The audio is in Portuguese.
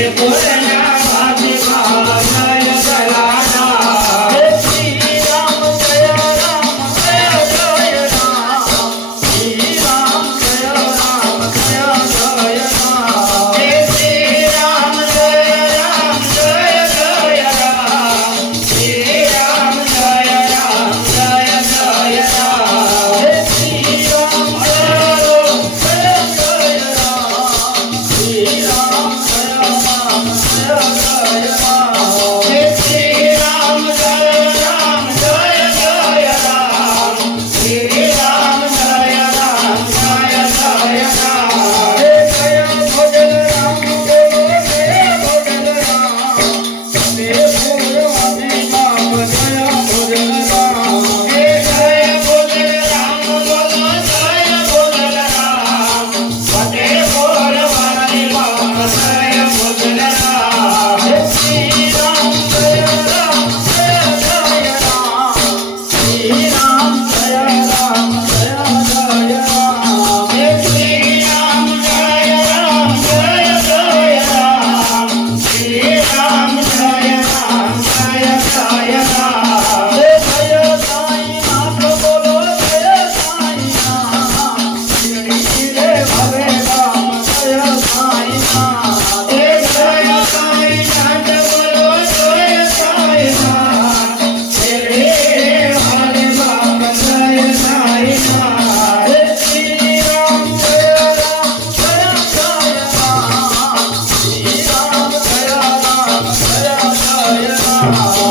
demorar. Oh.